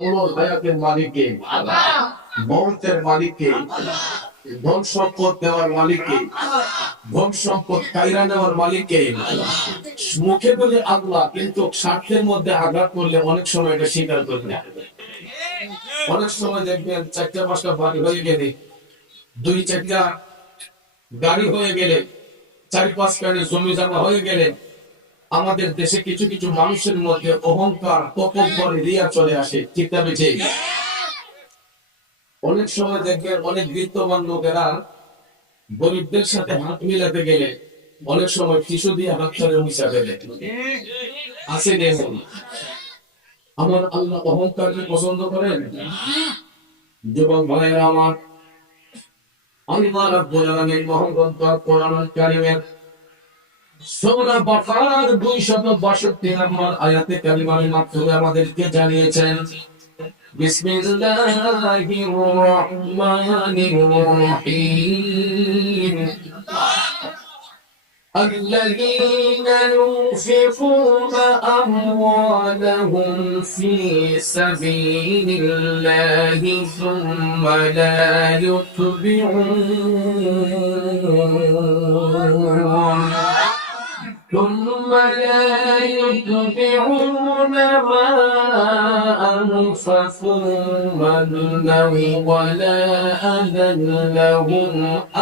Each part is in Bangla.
হায়াতের মালিককে, মৌতের মালিককে, ধন সম্পদ দেওয়ার মালিককে, ধন সম্পদ কাইরা নেওয়ার মালিককে। মুখে বলে আল্লাহ, কিন্তু স্বার্থের মধ্যে আঘাত করলে অনেক সময় এটা স্বীকার করি না। অনেক সময় দেখবেন 4টা 5টা বাড়ি হয়ে গেলে, 2 4টা গাড়ি হয়ে গেলে, 4-5 কানে জমি জমা হয়ে গেলে, আমাদের দেশে কিছু কিছু মানুষের মধ্যে অহংকার, তকব্বর, রিয়া চলে আসে। ঠিক না বেঠিক? অনেক সময় দেখবেন অনেক বিত্তবান লোকেরা গরিবদের সাথে হাত মিলাতে গেলে অনেক সময় টিস্যু দিয়ে হাত ধরে মুছা ফেলে। আছে দেখুন, আমার আল্লাহ অহংকারকে পছন্দ করেন? যুবক ভাইয়েরা আমার, আল্লাহ রাব্বুল আলামিন মহাগ্রন্থ কোরআনুল কারীমের সূরা বাকারার 262 নম্বর আয়াতে কারিমার মাধ্যমে আমাদেরকে জানিয়েছেন, বিসমিল্লাহির রহমানির রহিম, الذين ينفقون أموالهم في سبيل الله ثم لا يتبعون ما أنفقوا منا ولا أذى لهم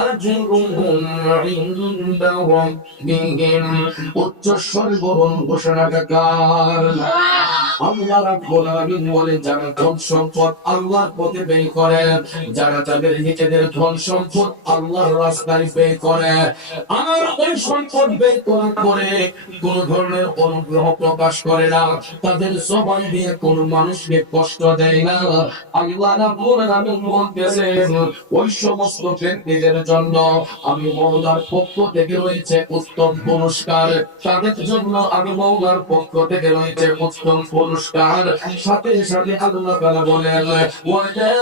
أجرهم عند ربهم উচ্চস্বর বরং ঘোষণাকার। আল্লাহ রাব্বুল আলামিন বলেন, যারা ধন সম্পদ আল্লাহর পথে ব্যয় করে, যারা তাদের নিজেদের ধন সম্পদ আল্লাহর রাস্তায় ব্যয় করে, আর ওই সম্পদ ব্যয় করার পরে কোন ধরনের অনুগ্রহ প্রকাশ করে না, তাদের জবান দিয়ে কোন মানুষকে কষ্ট দেয় না, আল্লাহ রাব্বুল আলামিন বলতেছেন, ওই সমস্ত ব্যক্তিদের জন্য আমি মওলার পক্ষ থেকে রয়েছে উত্তম পুরস্কার। তাদের জন্য আমি মওলার পক্ষ থেকে রয়েছে উত্তম পুরস্কার। সাথে সাথে আল্লাহ তাআলা বলেন, ওয়ালা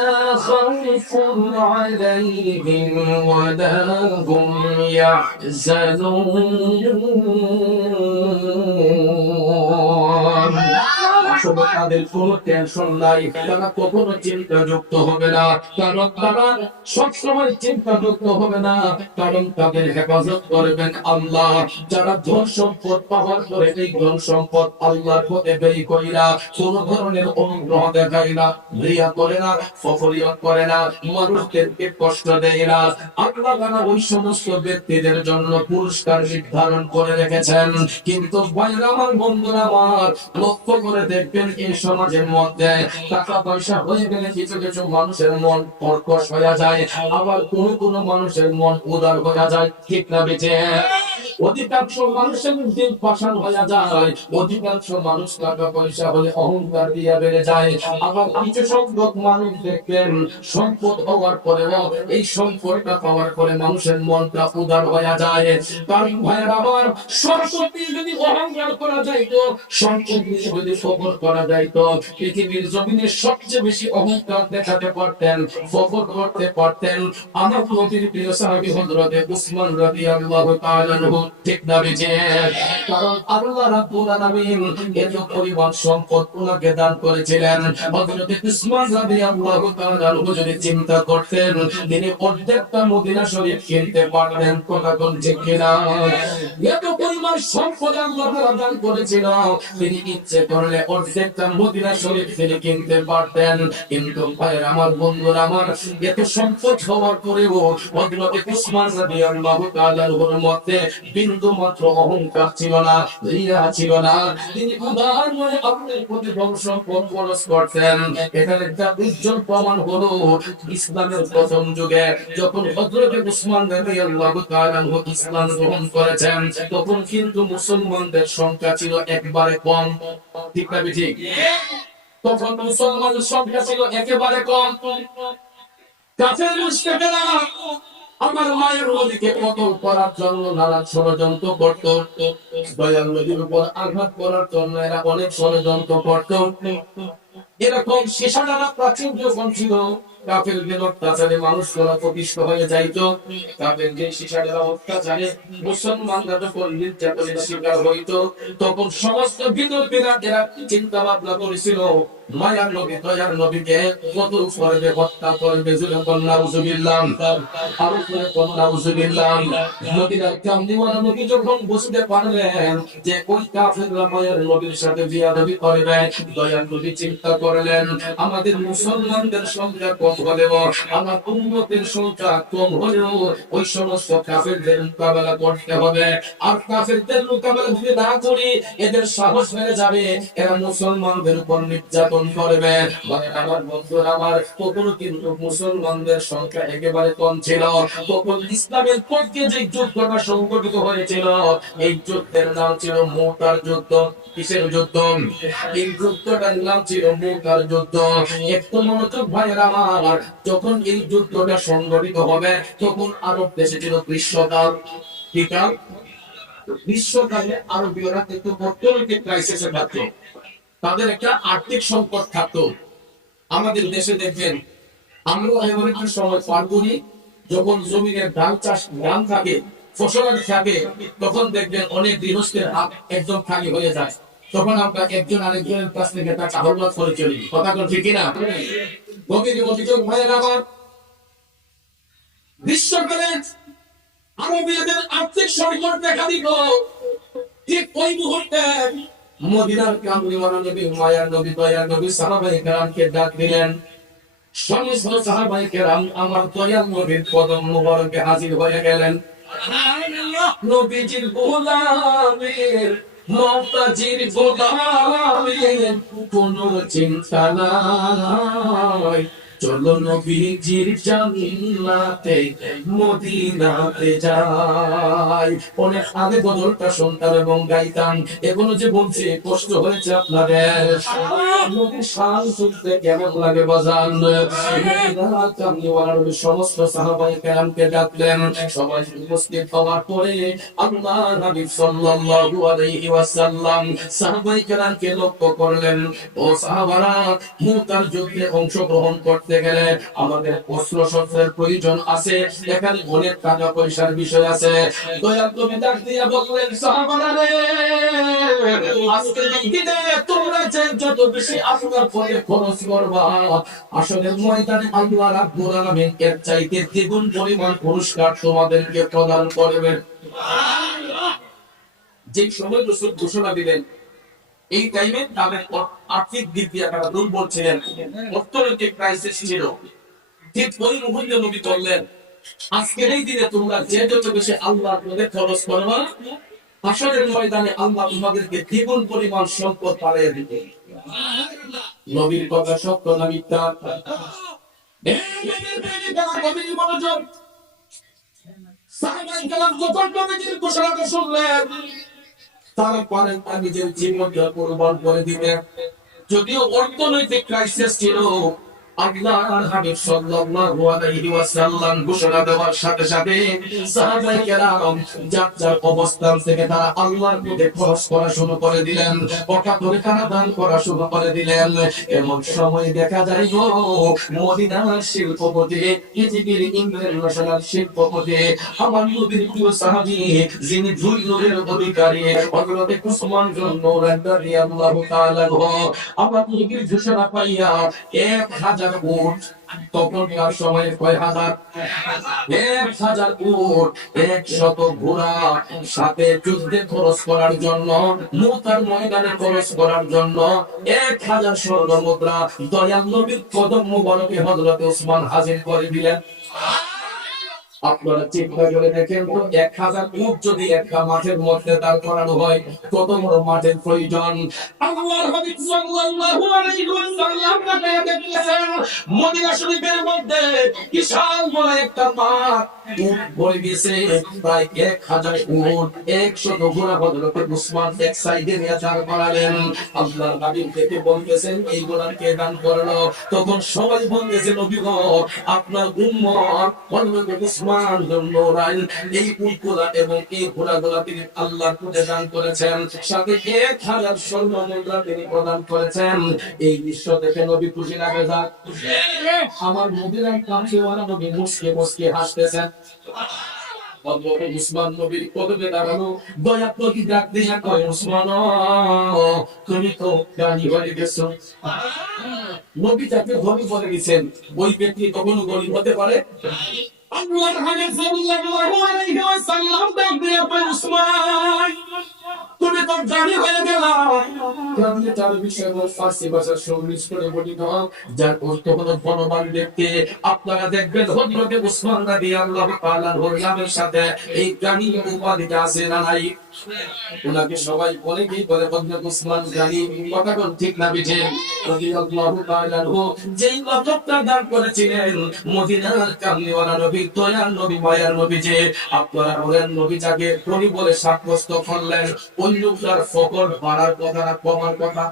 খাউফুন আলাইহিম ওয়ালা হুম ইয়াহজানুন। তাদের কোনো টেনশন নাই, তারা কখনো চিন্তাযুক্ত হবে না, কারণ তারা সবসময় চিন্তাযুক্ত হবে না, কারণ তাদের হেফাজত করবেন আল্লাহ। যারা ধন সম্পদ পাওয়ার পরে এই ধন সম্পদ আল্লাহর পথে ব্যয় কইরা কোন ধরনের অনুগ্রহ দেখায় না, রিয়া করে না, ফখরিয়ত করে না, মানুষদেরকে কষ্ট দেয় না, আল্লাহ তাআলা ওই সমস্ত ব্যক্তিদের জন্য পুরস্কার নির্ধারণ করে রেখেছেন। কিন্তু ভাইরা আমার, বন্ধুরা আমার, লক্ষ্য করে দেখবেন এই সমাজের মধ্যে টাকা পয়সা হয়ে গেলে কিছু কিছু মানুষের মন কর্কশ হয়ে যায়, আবার কোন কোন মানুষের মন উদার হয়ে যায়। ঠিক না বেঠিক? অধিকাংশ মানুষের দিন পাষাণ হয়ে যায়, অধিকাংশ মানুষ টাকা পয়সা হলে অহংকার দিয়ে বেড়ে যায়, আবার কিছু সংখ্যক মানুষ দেখবেন সম্পদ হওয়ার পরেও এই সম্পদটা পাওয়ার পরে মানুষের মনটা উদার হয়ে যায়। কারণ ভাইয়েরা আমার, সম্পত্তি যদি অহংকার করা যাইতো, সম্পত্তি যদি ফখর করা যাইতো, পৃথিবীর জমিনে সবচেয়ে বেশি অহংকার দেখাতে পারতেন, ফখর করতে পারতেন আমার নবীর প্রিয় সাহাবী হযরতে উসমান রাদিয়াল্লাহু তাআলা আনহু। ঠিক না বেঠিক? কারণ আল্লাহ রাব্বুল আলামিন এত পরিমাণ সম্পদ ওনাকে দান করেছিলেন, হযরতে উসমান রাদিয়াল্লাহু তাআলা আনহু যদি চিন্তা করতেন, তিনি অর্ধেকটা মদিনা শরীফ কিনতে পারতেন। কথা কোন ঠিক কিনা? এত পরিমাণ সম্পদ আল্লাহ তাআলা দান করেছিল, তিনি ইচ্ছে করলে অর্ধেকটা মদিনা শরীফ তিনি কিনতে পারতেন। কিন্তু ভাইয়েরা আমার, বন্ধুরা আমার, এত সম্পদ হওয়ার পরেও হযরতে উসমান রাদিয়াল্লাহু তাআলা আনহুর মধ্যে বিন্দু মাত্র অহংকার ছিল না, রিয়া ছিল না। তিনি উদার মনে আপনার প্রতি ধন সম্পদ খরচ করতেন। এখানে একটা উজ্জ্বল প্রমাণ হলো, ইসলামের প্রথম যুগে যখন হযরতে উসমান রাদিয়াল্লাহু তাআলা আনহু ইসলাম গ্রহণ করেছেন, তখন কিন্তু মুসলমানদের সংখ্যা ছিল একবারে কম। ঠিক না বেঠিক? তখন মুসলমানের সংখ্যা ছিল একেবারে কম। কাফের মুশরিকরা আমার মায়ের নদীকে পতন করার জন্য নানা ষড়যন্ত্র করত, দয়াল নদীর উপর আঘাত করার জন্য এরা অনেক ষড়যন্ত্র করত। এরকম শিশানারা প্রাচীন যখন ছিল, কাফেরদের অত্যাচারে মানুষগুলো প্রতিষ্ঠিত হয়ে যাইতো। কাফেরদের শিশারেরা অত্যাচারে মুসলমানরা যখন নির্যাতনের শিকার হইতো, তখন সমস্ত বিদ্রোহীরা চিন্তা ভাবনা করেছিল মায়ার নবী দয়ার নবীকে কতল করবে, হত্যা করবে। জুলে নাউজুবিল্লাহ, আরো করে নাউজুবিল্লাহ। মদিনার কামলিওয়ালা নবী যখন বুঝতে পারলেন যে ওই কাফেররা মায়ার নবীর সাথে বিয়াদবি করবে, দয়ার নবী চিন্তা করলেন আমাদের মুসলমানদের সংখ্যা কম হলেও, আমার উম্মতের সংখ্যা কম হলেও ওই সমস্ত কাফেরদের মোকাবেলা করতে হবে। আর কাফেরদের মোকাবেলা যদি না করি, এদের সাহস হয়ে যাবে, এরা মুসলমানদের উপর নির্যাতন করবে। মানে আমার বন্ধুরা আমার, তখন কিন্তু মুসলমানদের সংখ্যা একেবারে কম ছিল। তখন ইসলামের পক্ষে যে যুদ্ধটা সংগঠিত হয়েছিল, এই যুদ্ধের নাম ছিল মুতার যুদ্ধ। কিসের যুদ্ধ? এই যুদ্ধটার নাম ছিল মুতার যুদ্ধ। একটু মনোযোগ ভাইয়েরা আমার, যখন এই যুদ্ধটা সংগঠিত হবে, তখন আরব দেশে ছিল গ্রীষ্মকাল। কি কাল? গ্রীষ্মকালে আরবীয়রা কিন্তু অর্থনৈতিক ক্রাইসিসে থাকতো, তাদের একটা আর্থিক সংকট থাকতো। আমাদের দেশে দেখবেন আমরা এমন একটা সময় পার করি, যখন জমিনের ধান চাষ ধান থাকে, ফসল থাকে, তখন দেখবেন অনেক গৃহস্থের হাত একদম খালি হয়ে যায়। তখন আমরা একজন আরেকজনের কাছ থেকে টাকা আহ্বান করে চলি। কথা বল ঠিক কিনা? গভীর অভিযোগ ভাইয়ের আমার, গ্রীষ্মকালে আরবীয়দের আর্থিক সংকট দেখা দিল। ঠিক ওই মুহূর্তে মদিনার কামলিওয়ালা নবী, মায়ার নবী, দয়ার নবী সাহাবায়ে কেরামকে ডাক দিলেন। সমস্ত সাহাবায়ে কেরাম আমার দয়াল নবীর কদম মুবারকে হাজির হয়ে গেলেন। নবীজির গোলামের, মুতাজির গোলামের কোনো চিন্তা নাই, চলো নবীজির জান্নাতে মদিনাতে যাই। অনেক আগে গজলটা শুনতাম এবং গাইতাম, এগুলো যে বলছি কষ্ট হয়েছে আপনাদের। নবীর শান শুনতে কেমন লাগে বাজান? সমস্ত সাহাবায়ে কেরামকে ডাকলেন। সবাই উপস্থিত হওয়ার পরে আল্লাহ নবী সাল্লাল্লাহু আলাইহি ওয়াসাল্লাম সাহাবায়ে কেরামকে লক্ষ্য করলেন, ও সাহাবারা, মুতার যুদ্ধে অংশগ্রহণ করতে গেলে আমাদের অস্ত্র শস্ত্রের প্রয়োজন আছে, এখানে অনেক টাকা পয়সার বিষয় আছে। দয়াল নবী ডাক দিয়ে বললেন, সাহাবারা রে, আজকের দিনে তোমরা যে যত বেশি আপনার পথে খরচ করবা, আসলে ময়দানে আল্লাহ রাব্বুল আলামিন এর চাইতে দ্বিগুণ পরিমাণ পুরস্কার তোমাদেরকে প্রদান করবেন। যে সময় রাসূল ঘোষণা দিলেন, এই টাইমে তাদের আর্থিক দিক দিয়ে তারা দুর্বল ছিলেন, অর্থনৈতিক ক্রাইসিস ছিল। ঠিক ওই মুহূর্তে নবী বললেন, আজকের এই দিনে তোমরা যে যত বেশি আল্লাহর পথে খরচ করবা, হাসরের ময়দানে আল্লাহ তোমাদেরকে দ্বিগুণ পরিমাণ সম্পদ বাড়িয়ে দিবে। নবীর কথা সত্য না মিথ্যা? সাহাবায়ে কেরাম যখন নবীজির ঘোষণাটা শুনলেন, তারপরে নিজের জীবনকে কোরবান করে দিলেন। যদিও অর্থনৈতিক ক্রাইসিস ছিল, আল্লাহর হাবিব সাল্লাল্লাহু আলাইহি ওয়াসাল্লাম ঘোষণা দেওয়ার সাথে সাথে সাহাবায়ে কেরাম যার যার অবস্থান থেকে তারা আল্লাহর পথে খরচ করা শুরু করে দিলেন, অকাতরে তারা দান করা শুরু করে দিলেন। এমন সময় দেখা যায় গো, মদিনার শিল্পপতি, পৃথিবীর ইন্টারন্যাশনাল শিল্পপতি, আমার নবীর প্রিয় সাহাবী, যিনি দুই নূরের অধিকারী হযরত উসমান রাদিয়াল্লাহু তাআলা, আমার নবীর ঘোষণা পাইয়া 1000 উট, তখনকার সময়ে কয় হাজার? 1000 উট, 100 ঘোড়া, সাথে যুদ্ধে খরচ করার জন্য, মুতার ময়দানে খরচ করার জন্য 1000 স্বর্ণ মুদ্রা দয়াল নবীর কদম মুবারকে হযরত উসমান হাজির করে দিলেন। আপনারা চিন্তা করে দেখেন তো, 1000 উট যদি একটা মাঠের মধ্যে দাঁড় করানো হয়, কত বড় মাঠের প্রয়োজন। আল্লাহর হাবিব সাল্লাল্লাহু আলাইহি ওয়াসাল্লাম দেখলেন মদিনা শরীফের মধ্যে বিশাল বড় একটা মাঠ, উট ভরে গেছে, প্রায় 1000 উট, 100 ঘোড়া হযরত উসমান এক সাইডে নিয়ে দাঁড় করালেন। আল্লাহর হাবিব দেখে বলতেছেন, এইগুলা কে দান করলো? তখন সবাই বলতেছে, নবী গো, আপনার উম্মত হযরত উসমান উসমান নূরাইন এই উটগুলা এবং এই ঘোড়াগুলা তিনি আল্লাহর পথে দান করেছেন, সাথে 1000 স্বর্ণ মুদ্রা তিনি প্রদান করেছেন। এই দৃশ্য দেখে নবী খুশি না বেজার? আমার মদিনার কামড়িওয়ালা নবী মুস্কে মুস্কে হাসতেছেন। উসমান নবীর কদমে দাঁড়ানো, দয়া প্রতি ডাক দিয়া কয়, উসমান তুমি তো গানি হয়ে গেছো। নবী তাকে ধনী বলে দিয়েছেন, ওই ব্যক্তি কখনো গরিব হতে পারে? আল্লাহর হাবিব সাল্লাল্লাহু আলাইহি ওয়াসাল্লাম ডাক দিয়া কয়, উসমান তুমি তো গানি হয়ে গেলা। কারণে তার বিষয় ফার্সি ভাষার সংমিশ্রণে গঠিত, যার অর্থ হলো ধনবান ব্যক্তি। আপনারা দেখবেন হযরতে উসমান রাদিয়াল্লাহু তাআলা নামের সাথে এই গানি উপাধিটা আছে না নাই? ওনাকে সবাই অনেকেই বলে হযরত উসমান গানি। কথা কোন ঠিক না বিজে? রাদিয়াল্লাহু তাআলা যেই লকবটা দান করেছিলেন মদিনার কামলিওয়ালা নবী, দয়ার নবী, মায়ার নবী, যে আপনারা বলেন নবী যাকে ধনী বলে সাব্যস্ত করলেন, ওই লোকটার ফকর বাড়ার কথা না কমার কথা?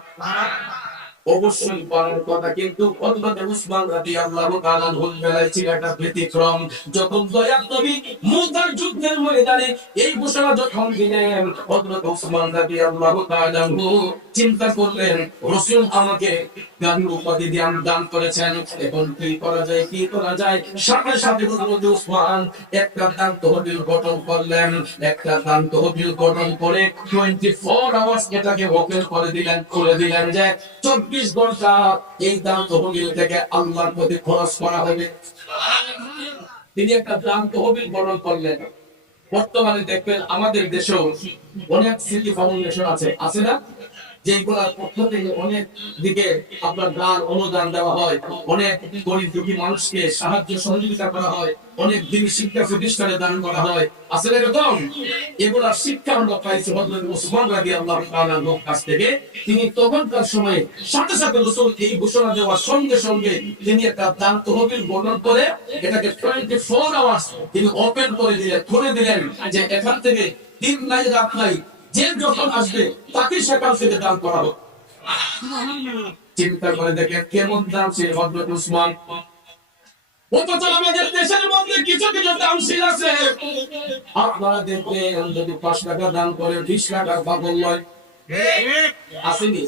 অবশ্যই বাড়ার কথা। কিন্তু হযরত উসমান রাদিয়াল্লাহু তাআলা আনহুর বেলায় ছিল একটা ব্যতিক্রম। যখন দয়ার নবী মুতার যুদ্ধের ময়দানে এই ঘোষণা যখন দিলেন, হযরত উসমান রাদিয়াল্লাহু তাআলা আনহু চিন্তা করলেন, রাসূল আমাকে গানি উপাধি দিয়ে দান করেছেন, এখন কি করা যায়, কি করা যায়? সাথে সাথে হযরত উসমান একটা দান তহবিল গঠন করলেন। একটা দান তহবিল গঠন করে 24 আওয়ার্স এটাকে ওপেন করে দিলেন, খুলে দিলেন যে 24 ঘন্টা এই দান তহবিল থেকে আল্লাহর পথে খরচ করা হবে। তিনি একটা দান তহবিল গঠন করলেন। বর্তমানে দেখবেন আমাদের দেশেও অনেক স্মৃতি ফাউন্ডেশন আছে, আছে না? যেগুলোর পক্ষ থেকে অনেক দিকে আপনার দান অনুদান দেওয়া হয়, অনেক গরিব দুঃখী মানুষকে সাহায্য সহযোগিতা করা হয়, অনেক দিন শিক্ষা প্রতিষ্ঠানে দান করা হয়, আছে এরকম? এগুলা শিক্ষা আমরা পাইছি হযরত উসমান রাদিয়াল্লাহু তাআলা আনহুর কাছ থেকে। তিনি তখনকার সময়ে সাথে সাথে রাসূল এই ঘোষণা দেওয়ার সঙ্গে সঙ্গে তিনি একটা দান তহবিল গঠন করে এটাকে 24 আওয়ার্স তিনি ওপেন করে দিলেন, খুলে দিলেন, যে এখান থেকে দিন নাই রাত নাই, যে যখন আসবে তাকে সেখান থেকে দান করা হোক। চিন্তা করে দেখেন কেমন দান ছিল হযরত উসমান। অথচ আমাদের দেশের মধ্যে কিছু কিছু দানশীল আছে, আপনারা দেখবেন যদি 5 টাকা দান করে 20 টাকা পাগল লয়, আসেনি?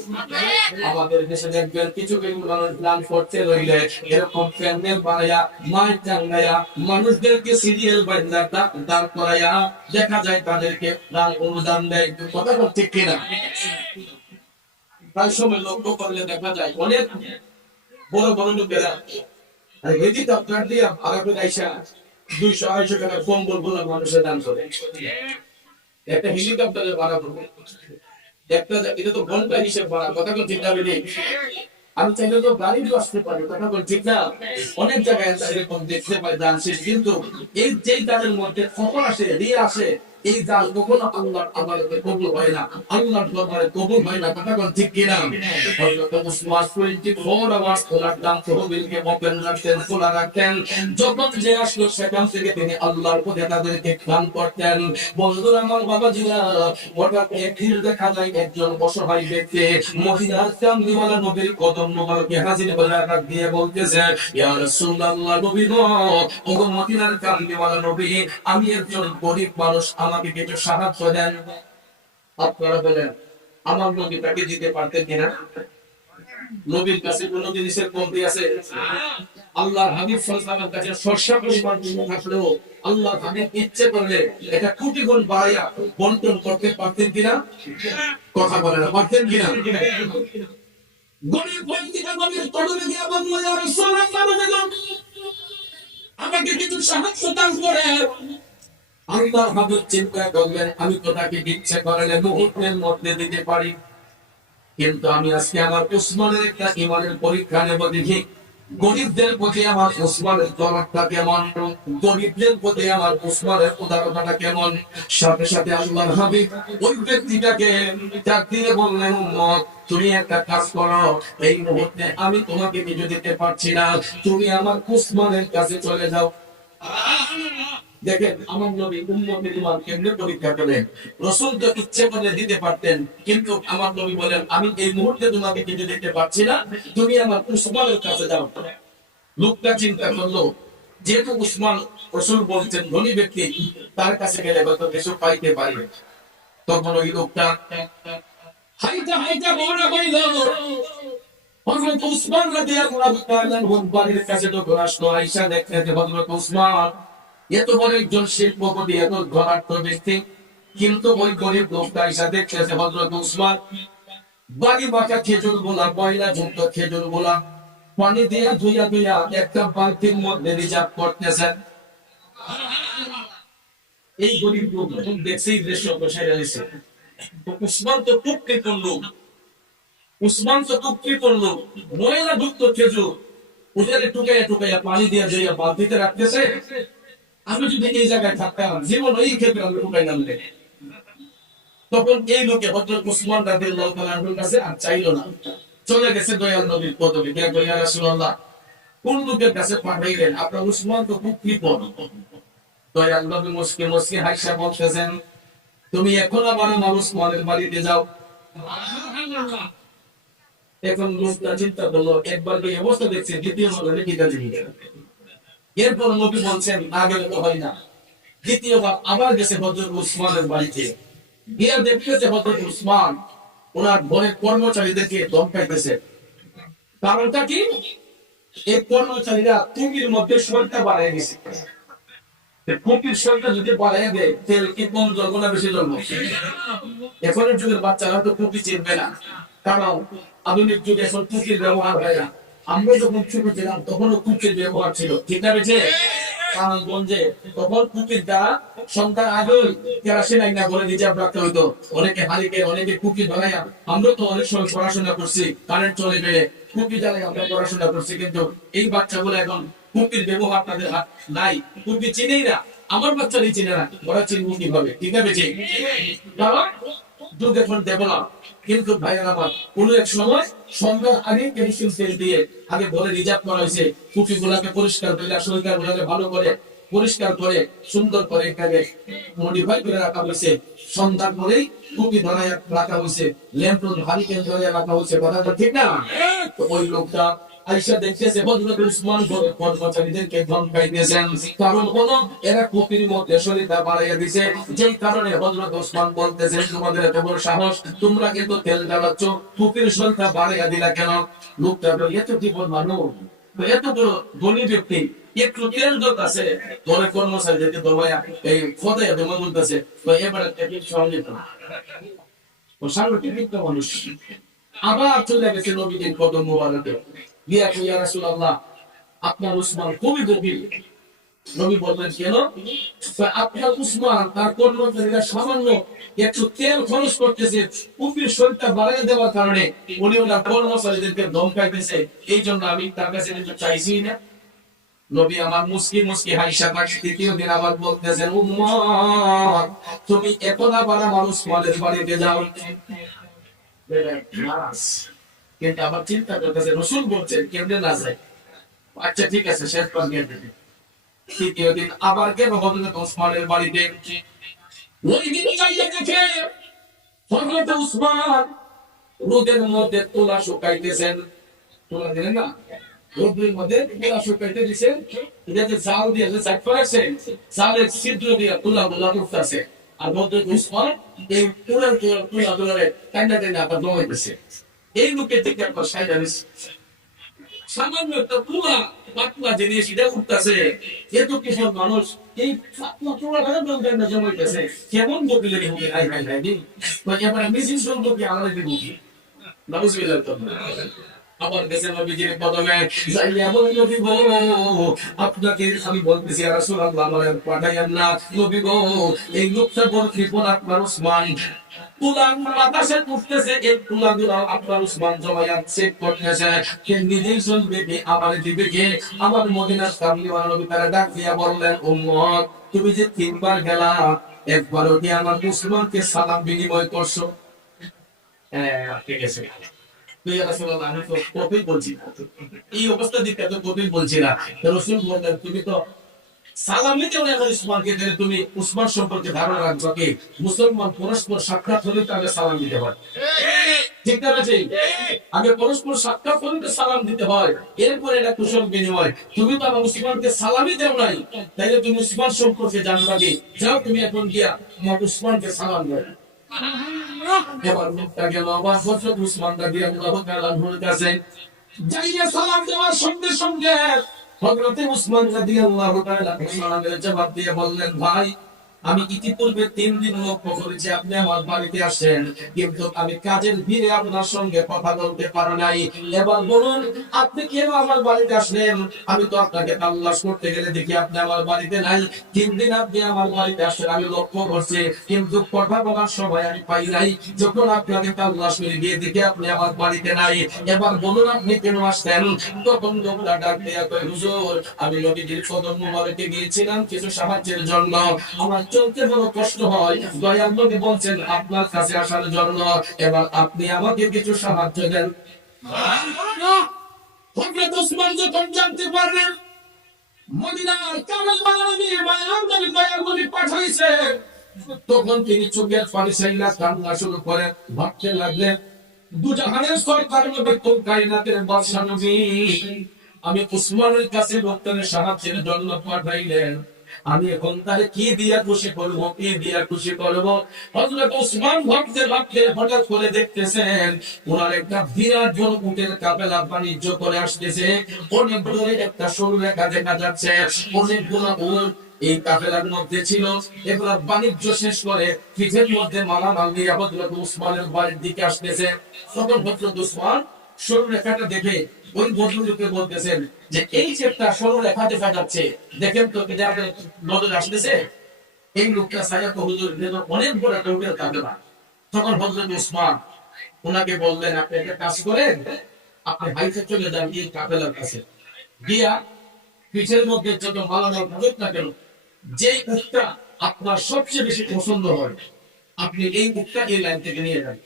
আমাদের দেশে দেখবেন কিছু কিছু মানুষ দান করতে রইলে এরকম প্যান্ডেল বানায়া, মাইক টাঙ্গায়া, মানুষদেরকে সিরিয়াল বান্ধা দান করায়া দেখা যায় তাদেরকে দান অনুদান দেয়। কথা ঠিক কিনা? প্রায় সময় লক্ষ্য করলে দেখা যায় অনেক বড় বড় লোকেরা হেলিকপ্টার দিয়ে ভাড়া করে আইসা 200-250 টাকা কম্বল গুলো মানুষের দান করে। একটা হেলিকপ্টারে ভাড়া করবে, একটা এটা তো ঘন্টা হিসেব ভাড়া। কথা কোন ঠিক না? আমি চাইলে তো গাড়ি আসতে পারি, কথা কোন ঠিক না? অনেক জায়গায় এরকম দেখতে পাই দানশীল, কিন্তু এই যেই দানের মধ্যে ফকর আসে, রিয়া আসে, এই দান কখনো আল্লাহর আদালতে কবুল হয় না, আল্লাহর দরবারে কবুল হয় না। কথা কোন ঠিক কিনা? হযরত উসমান 24 আওয়ার্স খোলার দান তহবিলকে ওপেন রাখতেন, খোলা রাখতেন। যখন যে আসলো সেখান থেকে তিনি আল্লাহর পথে তাদেরকে দান করতেন। বন্ধুরা আমার, বাবাজিরা, হঠাৎ একদিন দেখা যায় একজন অসহায় ব্যক্তি মদিনার কামলিওয়ালা নবীর কদম মোবারকে হাজির হয়ে ডাক দিয়ে বলতেছে, ইয়া রাসূলুল্লাহ, নবী গো, ওগো মদিনার কামলিওয়ালা নবী, আমি একজন গরিব মানুষ, আমাকে কিছু সাহায্য দেন। আপনারা বলেন আমার নবী তাকে দিতে পারতেন কিনা? নবীর কাছে কোনো জিনিসের কমতি আছে? আল্লাহর হাবিব সাল্লাল্লাহু আলাইহি ওয়াসাল্লামের কাছে সরষা পরিমাণ থাকলেও আল্লাহর হাবিব ইচ্ছে করলে এটা কোটি গুণ বাড়ায়া বন্টন করতে পারতেন কিনা? কথা বলেন, পারতেন কিনা? গরিব ব্যক্তিটা নবীর কদমে গিয়ে বলল, ইয়া রাসূলুল্লাহ, আমাকে কিছু সাহায্য দান করে। আল্লাহর হাবিব চিন্তা করলেন, আমি তো তাকে ইচ্ছে করলে মুহূর্তের মধ্যে দিতে পারি, কিন্তু আমি আজকে আমার উসমানের একটা ঈমানের পরীক্ষা নেব, দেখি গরিবদের প্রতি আমার উসমানের দরদটা কেমন, গরিবদের প্রতি আমার উসমানের উদারতাটা কেমন। সাথে সাথে আল্লাহর হাবিব ওই ব্যক্তিটাকে ডাক দিয়ে বললেন, উম্মত, তুমি একটা কাজ করো, এই মুহূর্তে আমি তোমাকে কিছু দিতে পারছি না, তুমি আমার উসমানের কাছে চলে যাও। দেখেন আমার নবী উম্মতের ঈমান কেমনে পরীক্ষা করেন। রাসূল তো ইচ্ছে করলে দিতে পারতেন, কিন্তু আমার নবী বলেন, আমি এই মুহূর্তে তোমাকে কিছু দিতে পারছি না, তুমি আমার উসমানের কাছে যাও। লোকটা চিন্তা করলো, যেহেতু উসমান রসুল বলছেন ধনী ব্যক্তি, তার কাছে গেলে হয়তো কিছু পাইতে পারবে। তখন ওই লোকটা হাইটা হাইটা বড় হইল, হযরত উসমান রাদিয়াল্লাহু তাআলা বাড়ির কাছে যখন আসলো, আয়েশা দেখলেন যে হযরত উসমান এত বড় একজন শিল্পপতি, এত ধনাঢ্য ব্যক্তি, কিন্তু ওই গরিব লোকটা আয়েশা দেখছে যে হযরত উসমান বাড়ি মাখা খেজুর গুলা, ময়লা যুক্ত খেজুর গুলা পানি দিয়ে ধুইয়া ধুইয়া একটা বালতির মধ্যে রিজার্ভ করতেছেন। এই গরিব লোক দেখছে এই দৃশ্য বসে রয়েছে। উসমান তো টুকরি করলো, উসমান তো টুকরি করলো, ময়লা যুক্ত খেজুর ওখানে টুকাইয়া টুকাইয়া পানি দিয়ে ধুইয়া বালতিতে রাখতেছে। আমি যদি এই জায়গায় থাকতাম, জীবন ওই ক্ষেত্রে আমি টুকাই নামলে। তখন এই লোকে হযরত উসমান রাদিয়াল্লাহু তাআলা আনহুর কাছে আর চাইলো না, চলে গেছে দয়াল নবীর পদবী। কে কই ইয়া রাসূলুল্লাহ, কোন লোকের কাছে পাঠাইলেন? আপনার উসমান তো খুব কৃপণ। দয়াল নবী মুসকে মুসকে হাসিয়া বলতেছেন, তুমি এখন আবার আমার উসমানের বাড়িতে যাও। এখন লোকটা চিন্তা করলো, একবার এই অবস্থা দেখছে, দ্বিতীয়বার কি কাজে নিয়ে এরপর নবী বলছেন, না গেলে তো হয় না। দ্বিতীয়বার আবার গেছে হযরত উসমানের বাড়িতে, গিয়ে দেখতেছে হযরত উসমান ওনার ঘরের কর্মচারীদেরকে ধমকাইতেছে। কারণটা কি? এই কর্মচারীরা তুমির মধ্যে সরটা বাড়াই গেছে। কুকির সরটা যদি বাড়াই দেয়, তেল কি কম জলবো না বেশি জলবো? এখনের যুগের বাচ্চারা তো কুকি চিনবে না, কারণ আধুনিক যুগে এখন কুকির ব্যবহার হয় না। আমরা যখন ছোট ছিলাম তখনও কুকির ব্যবহার ছিল, ঠিক না বেঁচে? কারণগঞ্জে তখন কুকির দ্বারা সন্তান আগে কেরাসিন আইনা করে রিজার্ভ রাখতে হইতো। অনেকে হারিকে, অনেকে কুকি ধরাইয়া। আমরা তো অনেক সময় পড়াশোনা করছি কারেন্ট চলে গেলে কুকি জ্বালাই আমরা পড়াশোনা করছি, কিন্তু এই বাচ্চাগুলো এখন কুকির ব্যবহার তাদের নাই, কুকি চিনেই না। আমার বাচ্চারই চিনে না, ওরা চিনবো কিভাবে? ঠিক না বেঁচে? কারণ যুগ এখন ডেভেলপ। কিন্তু ভাইয়ের আমার কোন এক সময় সন্ধ্যার আগে কেরোসিন তেল দিয়ে আগে ঘরে রিজার্ভ করা হয়েছে, কুপি গুলাকে পরিষ্কার করে, শরীর গুলাকে ভালো করে পরিষ্কার করে সুন্দর করে এখানে মডিফাই করে রাখা হয়েছে। সন্ধ্যার পরেই কুপি ধরাই রাখা হয়েছে, ল্যাম্প ভারী তেল ধরে রাখা হয়েছে। কথাটা ঠিক না? তো ওই লোকটা আয়েশা দেখতেছে হযরত উসমান কর্মচারীদেরকে ধমকাইতেছেন, কারণ কোন এরা কুপির মধ্যে শরীরটা বাড়াইয়া দিছে। যেই কারণে হযরত উসমান বলতেছেন, তোমাদের এত বড় সাহস, তোমরা কিন্তু তেল জ্বালাচ্ছ, কুপির শরীরটা বাড়াইয়া দিলা কেন? লোকটা এত জীবন মানুষ, এত বড় ধনী ব্যক্তি, একটু তেল দরকার আছে, তোরে কর্মচারীদেরকে দবাইয়া এই ফদাইয়া দমা বলতেছে, এবারে টেকিং সহযোগিতা ও সাংগঠনিক মানুষ। আবার চলে গেছে নবীদের কদম মোবারকে, গিয়া কই ইয়া রাসূলুল্লাহ, আপনার উসমান খুবই গভীর। নবী বললেন, কেন? আপনার উসমান তার কর্মচারীরা সামান্য একটু তেল খরচ করতেছে, কুপির শরীরটা বাড়াই দেওয়ার কারণে উনি ওনার কর্মচারীদেরকে ধমকাইতেছে, এই জন্য আমি তার কাছে চাইছি না। নবী আমার মুস্কি মুস্কি হাইসা তার তৃতীয় দিন আবার বলতেছেন, উম্মত তুমি এখন আবার আমার উসমানের বাড়িতে যাও। কিন্তু আবার চিন্তা করতেছে, রাসূল বলছেন কেমনে না যায়। আচ্ছা ঠিক আছে, শেষ পর গিয়ে দিবে। তৃতীয় দিন আবার গেল হযরত উসমানের বাড়িতে। ওই দিন যাইয়া দেখে হযরত উসমান রোদের মধ্যে তুলা শুকাইতেছেন। তুলা দিলেন না, রোদের মধ্যে তুলা শুকাইতে দিছেন, এটাতে জাল দিয়ে যে সাইড করেছে, জালের ছিদ্র দিয়ে তুলা গুলা উঠতেছে। আর হযরত উসমান এই তুলা তুলারে টাইনা টাইনা আপনার জমাইতেছে। এই লোকের থেকে একবার সাইডা দিচ্ছে, সামান্য একটা তুলা পাতলা জিনিস এটা উঠতেছে, এত কিশোর মানুষ এই পাতলা তুলাটা জমাইতেছে, কেমন বকিলের মুখে হাই হাই হাই দিন এবার মিছিল শুনবো কি আমাদের মুখে নাউজুবিল্লাহ। আবার গেছে নবীজির কদমে, যাইয়া বলল, নবী গো আপনাকে আমি বলতেছি ইয়া রাসূলুল্লাহ আমারে পাঠাইয়েন না। নবী গো এই লোকটা বড় কৃপণ, আপনার উসমান তুলা বাতাসে উঠতেছে, এই তুলাগুলো আপনার উসমান জমায়া চেক করতেছে, কে নিজেই চলবে কে আমার দিবে কে? আমার মদিনার সামনে নবী তারা ডাক দিয়া বললেন, উম্মত তুমি যে তিনবার গেলা, একবারও কি আমার উসমানকে সালাম বিনিময় করছো? হ্যাঁ ঠিক আছে। এই অবস্থা দিকে তো কতই বলছি না, রাসূল বললেন তুমি তো সালাম নিতে উসমানকে দিলে, তুমি উসমান সম্পর্কে ধারণা রাখছো কি মুসলমান পরস্পর সাক্ষাৎ হলে তাহলে সালাম দিতে পারে। ঠিক আছে, আগে পরস্পর সাক্ষাৎ করে সালাম দিতে হয়, এরপরে এটা কুশল বিনিময়। তুমি তো আমার উসমানকে সালামই দেও নাই, তাইলে তুমি উসমান সম্পর্কে জানবা কি? যাও তুমি এখন গিয়া আমার উসমানকে সালাম দাও। এবার লোকটা গেল আবার হযরত উসমান রাদিয়াল্লাহু তাআলা আনহুর কাছে, যাইয়া সালাম দেওয়ার সঙ্গে সঙ্গে হযরত উসমান রাদিয়াল্লাহু তাআলা সালামের জবাব দিয়ে বললেন, ভাই আমি ইতিপূর্বে 3 দিন লক্ষ্য করেছি আপনি আমার বাড়িতে আসেন, কিন্তু আমি কাজের ভিড়ে আপনার সঙ্গে কথা বলতে পারি নাই। এবার বলুন আপনি কেন আমার বাড়িতে আসলেন? আমি তো আপনাকে তালাশ করতে গেলে দেখি আপনি আমার বাড়িতে নাই। 3 দিন আপনি আমার বাড়িতে আসেন আমি লক্ষ্য করছি, কিন্তু কথা বলার সময় আমি পাই নাই। যখন আপনাকে তালাশ করে গিয়ে দেখি আপনি আমার বাড়িতে নাই, এবার বলুন আপনি কেন আসলেন? তখন লোকটা ডাক দেয়া কয়, হুজুর আমি নবীজির কদম মুবারকে গিয়েছিলাম কিছু সাহায্যের জন্য, আমার চলতে বড় কষ্ট হয়, দয়াল নবী বলছেন আপনার কাছে আসার জন্য, এবার আপনি আমাকে কিছু সাহায্য দেন। হযরত ওসমান যখন জানতে পারলেন মদিনার কামেল নবী মায়ার নবী দয়াল নবী পাঠাইছে, তখন তিনি চোখের পানি ছেড়ে কান্না শুরু করেন, ভাবতে লাগলেন দুজাহানের সরকার নবী কোন কায়নাতের বাদশা নবী আমি উসমানের কাছে লোকটাকে সাহায্যের জন্য পাঠাইলেন, আমি এখন তারে কি দিয়া খুশি করব, কি দিয়া খুশি করব? হযরত ওসমান ভাবতে ভাবতে হঠাৎ করে দেখতেছেন ওনার একটা বিরাট বড় উটের কাফেলা বাণিজ্য করে আসতেছে, অনেক দূরে একটা সরু রেখা দেখা যাচ্ছে, অনেকগুলো উট এই কাফেলার মধ্যে ছিল। এগুলা বাণিজ্য শেষ করে পিঠের মধ্যে মালামাল দিয়ে হযরত ওসমানের বাড়ির দিকে আসতেছে। তখন হযরত ওসমান সরু রেখাটা দেখে ওই ভদ্রলোককে বলতেছেন যে এই যে একটা সরু রেখা দেখা যাচ্ছে, দেখেন তো এটা আপনার নজরে আসতেছে? এই লোকটা ছায়া তো হুজুর অনেক বড় একটা উটের কাফেলা। তখন হযরত ওসমান ওনাকে বললেন আপনি একটা কাজ করেন, আপনি হাইতে চলে যান এই কাফেলার কাছে, গিয়া পিঠের মধ্যে যত মালামাল থাকুক না কেন, যেই উটটা আপনার সবচেয়ে বেশি পছন্দ হয় আপনি এই উটটা এই লাইন থেকে নিয়ে যান।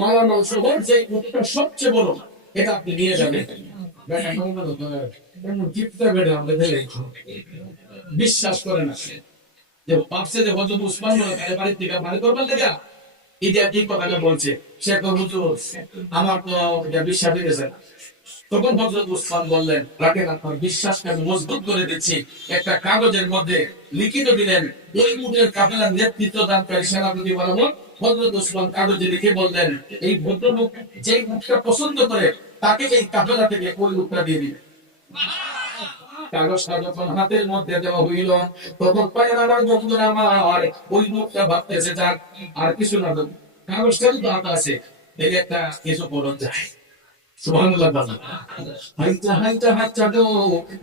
মালামাল সহ যে উটটা সবচেয়ে বড় এটা আপনি নিয়ে যাবেন। বিশ্বাস করে না যে ভাবছে যে হযরত উসমান বাড়ির থেকে বাড়ি করবার লেগা এটা কি কথাটা বলছে, সে তো হুজুর আমার তো এটা বিশ্বাস হয়ে গেছে। তখন হযরত উসমান বললেন, রাখেন আপনার বিশ্বাসকে আমি মজবুত করে দিচ্ছি। একটা কাগজের মধ্যে লিখিত দিলেন ওই উটের কাফেলার নেতৃত্ব দানকারী সেনাপতি বরাবর। হযরত উসমান কাগজে লিখে বললেন এই ভদ্রলোক যে উটটা পছন্দ করে তাকে এই কাফেলা থেকে ওই উটটা দিয়ে দিবেন। কাগজটা যখন হাতের মধ্যে দেওয়া হইল তখন পায়ের আমার বন্ধুরা আমার ওই লোকটা ভাবতেছে যাক আর কিছু না, কাগজটা তো হাতে আছে, এই একটা কিছু বলন যায়। সুবহানাল্লাহ। হাইটা হাইটা হাইটা গো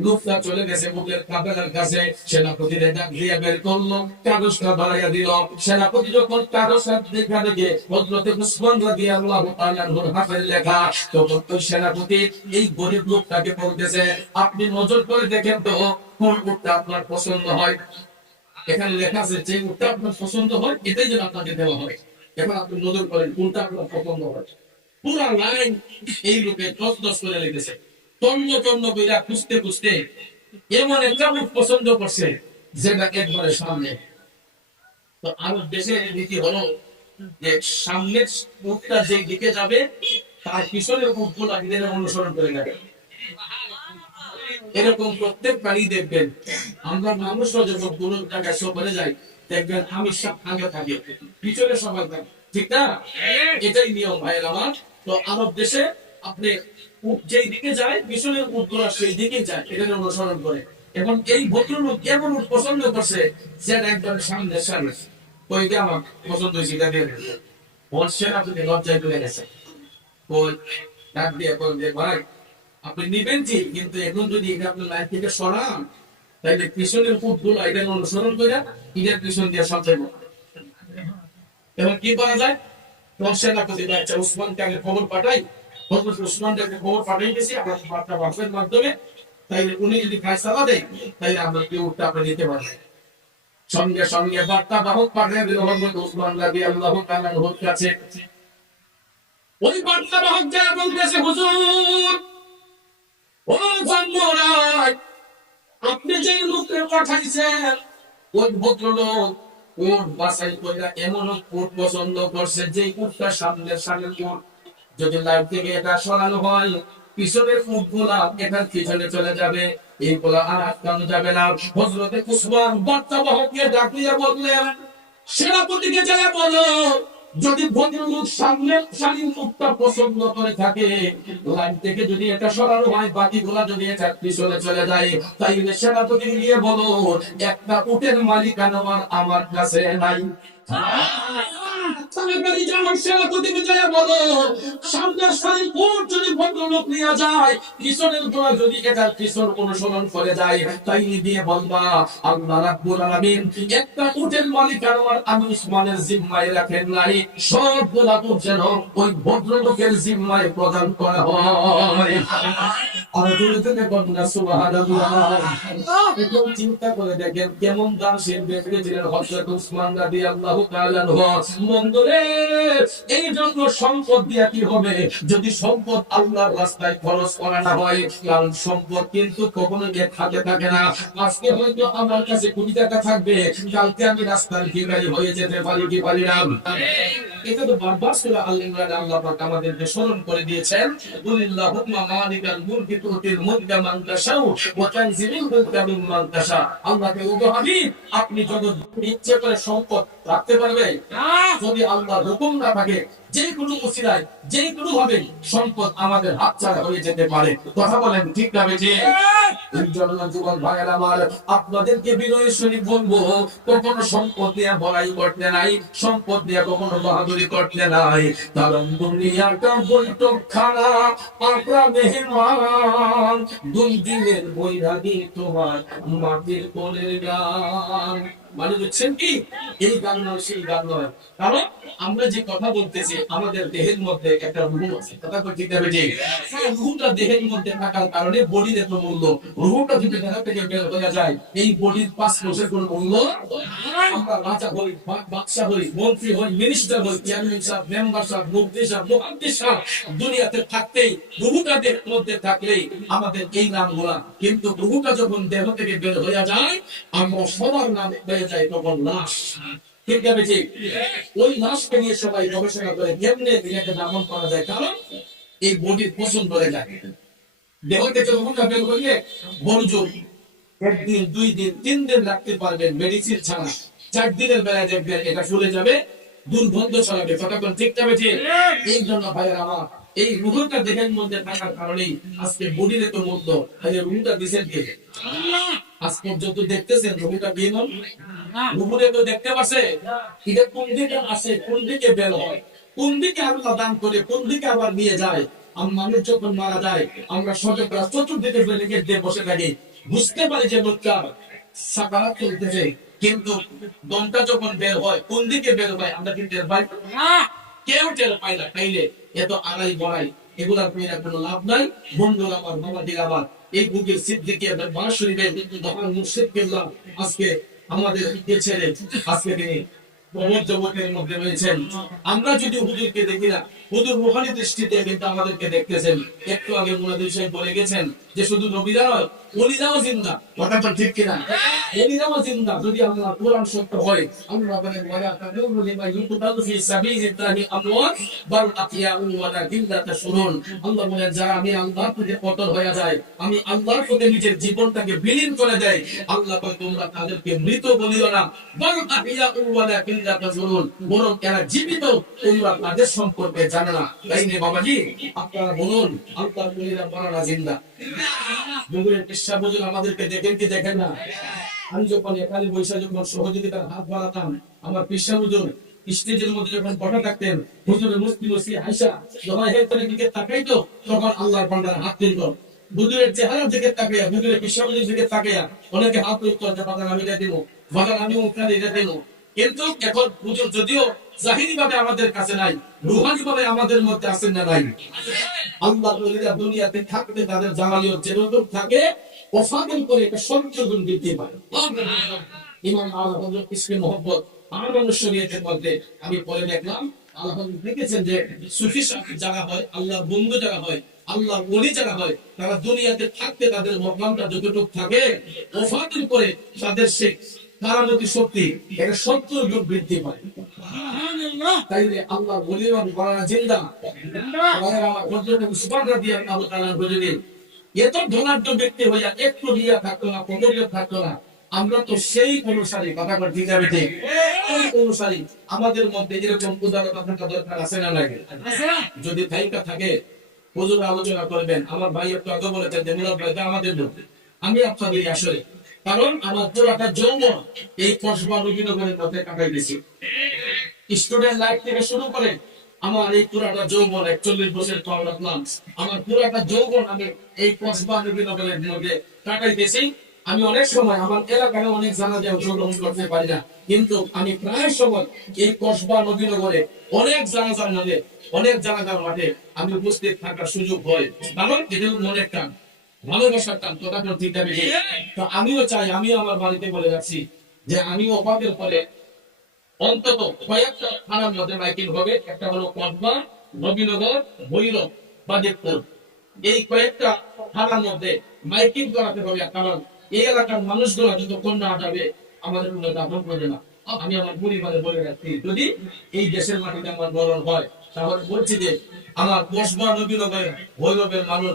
লোকটা চলে গেছে মুখের কাফেলার কাছে, সেনাপতিরে ডাক দিয়ে বের করলো, কাগজটা বাড়াইয়া দিল। সেনাপতি যখন কাগজটা দেখা দেখে হযরত উসমান রাদিয়াল্লাহু তাআলা আনহুর হাতের লেখা, তখন ওই সেনাপতি এই গরিব লোকটাকে বলতেছে আপনি নজর করে দেখেন তো কোন উটটা আপনার পছন্দ হয়। এখানে লেখা আছে যে উটটা আপনার পছন্দ হয় এটাই যেন আপনাকে দেওয়া হয়, এখন আপনি নজর করেন কোনটা আপনার পছন্দ হয়। পুরা লাইন এই লোকে দশ দশ করে লিখেছে, তন্ন তন্ন কইরা খুঁজতে খুঁজতে এমন একটা মুখ পছন্দ করছে যেটা একবারে সামনে। তো আরো দেশের নীতি হলো যে সামনের মুখটা যে দিকে যাবে তার পিছনের মুখগুলো নিজের অনুসরণ করে যাবে। এরকম প্রত্যেক প্রাণী দেখবেন, আমরা মানুষরা যখন কোনো জায়গায় সফরে যাই দেখবেন আমি সব আগে থাকে পিছনে সবাই থাকে, ঠিক না? এটাই নিয়ম ভাইয়ের আমার। তো আরব দেশে আপনি যেই দিকে যায় পিছনের উটগুলো সেই দিকে যায়, এটা অনুসরণ করে। এবং এই ভদ্রলোক এমন উট পছন্দ করছে যেটা একবার সামনে সামনে ওইটা আমার পছন্দ হয়েছে, এটা দিয়ে বলছেন আপনি লজ্জায় তুলে গেছে। ওই ডাক দিয়ে যে ভাই আপনি নিবেন ঠিক, কিন্তু এখন যদি এটা আপনার লাইফ থেকে সরান তাইলে পিছনের উটগুলো এটা অনুসরণ করে ঈদের পিছন দিয়ে সব যাবো। এখন কি করা যায়? সেনাপতি উসমানকে আগে খবর পাঠাই, হযরত উসমানকে খবর পাঠাই গেছি আমরা বার্তা বাহকের মাধ্যমে, তাইলে উনি যদি ফায়সালা দেয় তাইলে আমরা কি উটটা আপনি নিতে পারবেন। সঙ্গে সঙ্গে বার্তা বাহক পাঠিয়ে দিল হযরত উসমান রাদিয়াল্লাহু তাআলা আনহুর কাছে। ওই বার্তা বাহক যা বলতেছে হুজুর ও জন্মরাজ আপনি যে লোককে পাঠাইছেন ওই ভদ্রলোক উট বাছাই কইরা এমন উট পছন্দ করছে যে উটটা সামনের সামনের উট, যদি লাইভ থেকে এটা সরানো হয় পিছনের উটগুলা এটার পিছনে চলে যাবে, এইগুলা আর আটকানো যাবে না। হযরতে উসমান বার্তা বাহককে ডাক দিয়ে বললেন, সেনাপতিকে যায় বলো যদি ভদ্রলোক সামনে শালীন মুখটা পছন্দ করে থাকে, লাইন থেকে যদি এটা সরানো হয় বাকিগুলা যদি এটা পিছনে চলে যায়, তাইলে সেনাপতি গিয়ে বলো একটা উটের মালিকানা আমার কাছে নাই। তাড়াতাড়ি যাও, সেনাপতিকে যায় বলো সামনের সারির উট যদি ভদ্রলোক নিয়ে যায়, পিছনের গোড়া যদি এটার পিছন অনুসরণ করে যায়, তাইলে দিয়ে বলবা আল্লাহ রাব্বুল আলামিন একটা উটের মালিকানা আমি উসমানের জিম্মায় রাখেন নাই, সবগুলা উট যেন ওই ভদ্রলোকের জিম্মায় প্রদান করা হয়। আর দূরে থেকে বলনা সুবহানাল্লাহ। একটু চিন্তা করে দেখেন কেমন দানশীল ব্যক্তি ছিলেন হযরত উসমান রাদিয়াল্লাহু তাআলা আনহু। মঙ্গলে এই জন্য সম্পদ দিয়া কি হবে যদি সম্পদ আল্লাহর রাস্তায় খরচ করা না হয়, কারণ সম্পদ কিন্তু কখনো গিয়ে থাকে না। আজকে হয়তো আমার কাছে কোটি টাকা থাকবে, কালকে আমি রাস্তার ভিখারি হয়ে যেতে পারি কি পারি না। এটা তো বারবার সূরা আল ইমরান আল্লাহ পাক আমাদেরকে স্মরণ করে দিয়েছেন, কুলিল্লাহুম্মা মালিকাল মুলকি তুতিল মুলকা মান তাশাউ ওয়া তানজিলুল মুলকা মিম্মান তাশা। আল্লাহকে ওগো হাবিব আপনি যত ইচ্ছে করে সম্পদ রাখতে পারবে না, যদি আল্লাহর হুকুম না থাকে যে কোনো উসিলায় যে কোনো ভাবে সম্পদ আমাদের হাতছাড়া হয়ে যেতে পারে। কথা বলেন ঠিক না বেঠিক? এই জন্য যুবক ভাইয়েরা আমার, আপনাদেরকে বিনয়ের সহিত বলবো কখনো সম্পদ নিয়ে বড়াই করতে নাই, সম্পদ নিয়ে কখনো বাহাদুরি করতে নাই, কারণ দুনিয়াটা বৈঠক খানা আমরা মেহমান, দুই দিনের বৈরাগী তোমার মাটির কোলের গান। মানে বুঝছেন কি, এই গান নয় সেই গান নয়, কারণ আমরা যে কথা বলতেছি আমাদের দেহের মধ্যে একটা রুহ আছে। কথা ঠিক না বেঠিক? সেই রুহটা দেহের মধ্যে থাকার কারণে বডির এত মূল্য। রুহটা যদি দেহ থেকে বের হয়ে যায় এই বডির 5 পয়সার কোনো মূল্য। আমরা রাজা হই, বাদশা হই, মন্ত্রী হই, মিনিস্টার হই, চেয়ারম্যান সাহেব, মেম্বার সাহেব, মুফতি সাহেব, মুহাদ্দিস সাহেব, দুনিয়াতে থাকতেই রুহটা দেহের মধ্যে থাকলেই আমাদের এই নামগুলা, কিন্তু রুহটা যখন দেহ থেকে বের হয়ে যায় আমরা সবার নাম হয়ে যায় তখন লাশ। ঠিক আছে ঠিক? ওই লাশকে নিয়ে সবাই গবেষণা করে কেমনে এটাকে দামন করা যায়, কারণ এই বডির পছন্দ হয়ে যায়। দেহ থেকে রুহটা বের হইলে বড়জোর 1 দিন 2 দিন 3 দিন রাখতে পারবেন মেডিসিন ছাড়া, 4 দিনের বেলায় দেখবেন এটা ফুলে যাবে, দুর্গন্ধ ছড়াবে। কথা কোন ঠিক যাবে ঠিক? এই জন্য ভাইয়ের আমার এই রুহটা দেহের মধ্যে থাকার কারণেই আজকে বডির এত মূল্য। তাহলে রুহটা দিছেন কে? আজ পর্যন্ত দেখতেছেন রুহটা কে? রুহুরে তো দেখতে পাচ্ছে এটা কোন দিকে আসে, কোন দিকে বের হয়, কোন দিকে আল্লাহ দান করে, কোন দিকে আবার নিয়ে যায়। মানুষ যখন মারা যায় আমরা সজাগ চতুর্দিকে ব্যারিকেড দিয়ে বসে থাকি, বুঝতে পারি যে লোকটা সাকারাত চলতেছে, কিন্তু দমটা যখন বের হয় কোন দিকে বের হয় আমরা কি টের পাই না? কেউ টের পায় না। তাইলে এত আড়াই বড়াই এগুলার মেয়েরা কোনো লাভ নাই। বন্ধুর আমার, বাবাজির আমার, এই বুকের সিদ্দিকী এবং বাঁশরীফের মহান মুর্শিদ কেবলা আজকে আমাদের ছেড়ে আজকে তিনি জগতের মধ্যে রয়েছেন। আমরা যদি হুজুরকে দেখি না, হুজুর রূহানী দৃষ্টিতে কিন্তু আমাদেরকে দেখতেছেন। একটু আগে মুনাদির সাহেব বলে গেছেন যে শুধু নবীরা নয় ওলিরাও জিন্দা। কথাটা ঠিক কিনা? ওলিরাও জিন্দা। যদি আমরা কোরআন সত্য হয়, আমরা বলেন ওয়ালা তাদুরু লিমা ইউকতালু ফি সাবিলিল্লাহি আমওয়াত বাল আতিয়াউ ওয়ালাকিন লা তাশউরুন। আল্লাহ বলেন যারা আমি আল্লাহর পথে পতন হয়ে যায়, আমি আল্লাহর পথে নিজের জীবনটাকে বিলীন করে দেয়, আল্লাহ কয় তোমরা তাদেরকে মৃত বলিও না, বাল আতিয়াউ ওয়ালাকিন লা তাশউরুন, বরং এরা জীবিত, তোমরা তাদের সম্পর্কে জানো না। তাই নে বাবাজি আপনারা বলুন আল্লাহর ওলিরা বড়রা জিন্দা। বুগুরের পেশা বুজুর আমাদেরকে দেখেন কি দেখেন না? আমি যখন এখানে বৈশা যখন সহযোগিতার হাত বাড়াতাম, আমার পেশা বুজুর স্টেজের মধ্যে যখন বসা থাকতেন, হুজুরের মুস্তি মুস্তি আয়সা যখন হেলথের দিকে তাকাইতো তখন আল্লাহর বান্দার হাত তুলত। হুজুরের চেহারার দিকে তাকাইয়া, হুজুরের পেশা বুজুরের দিকে তাকাইয়া অনেকে হাত তুলত যে বাজার আমি এটা দিব, বাজার আমি মুখটা এটা দেব। কিন্তু এখন হুজুর যদিও জাহিরি ভাবে আমাদের কাছে নাই, রুহানি ভাবে আমাদের মধ্যে আছেন না নাই? আল্লাহর ওলিরা দুনিয়াতে থাকতে তাদের জামালিয়ত যেরকম থাকে ওফাদল করে একটা 70 গুণ বৃদ্ধি পায়। ইমাম আল্লাহ হযরত ইসকে মোহাম্মদ আমাদের শরীয়তের মধ্যে আমি পরে দেখলাম আল্লাহ লিখেছেন যে সুফি যারা হয়, আল্লাহ বন্ধু যারা হয়, আল্লাহ ওলি যারা হয়, তারা দুনিয়াতে থাকতে তাদের মকামটা যতটুকু থাকে ওফাদল করে তাদের সে কারামতি শক্তি এটা 70 গুণ বৃদ্ধি পায়। তাইলে আল্লাহ বলিবান করা জিন্দা আমার হযরত উসমান রাদিয়াল্লাহু তাআলা বলেন, এত ধনাঢ্য ব্যক্তি হইয়া একটু রিয়া থাকতো না, পদবিও থাকতো না। আমরা তো সেই অনুসারী, কথা বল ঠিক যাবে ঠিক, এই অনুসারী। আমাদের মধ্যে এরকম উদারতা থাকা দরকার আছে না লাগে? যদি থাইকা থাকে হুজুর আলোচনা করবেন। আমার ভাই একটু আগে বলেছেন যে মিলাদ ভাই আমাদের মধ্যে, আমি আপনাদের আসলে, কারণ আমার পুরাটা যৌবন এই কসবা নবীনগরের মধ্যে কাটাই দিয়েছি। স্টুডেন্ট লাইফ থেকে শুরু করে আমার এই পুরাটা যৌবন 41 বছর কম রাখলাম। আমার পুরাটা যৌবন আমি এই কসবা নবীনগরের মধ্যে কাটাইতেছি। আমি অনেক সময় আমার এলাকায় অনেক জানাজায় অংশগ্রহণ করতে পারি না, কিন্তু আমি প্রায় সময় এই কসবা নবীনগরে অনেক জানাজার মধ্যে, অনেক জানাজার মাঠে আমি উপস্থিত থাকার সুযোগ হয়। কারণ এটা মনের টান, ভালোবাসার টান, কথা ঠিক যাবে। তো আমিও চাই, আমি আমার বাড়িতে বলে যাচ্ছি যে আমি অবাকের পরে অন্তত কয়েকটা থানার মধ্যে মাইকিং হবে। একটা হলো কসবা, নবীনগর, ভৈরব, বাজিতপুর। এই কয়েকটা থানার মধ্যে মাইকিং করাতে হবে, কারণ এই এলাকার মানুষগুলো যতক্ষণ না যাবে আমাদের কোনো দাপন করবে না। আমি আমার পরিবারে বলে রাখছি, যদি এই দেশের মাটিতে আমার মরণ হয়, তাহলে বলছি যে আমার কসবা, নবীনগরের, ভৈরবের মানুষ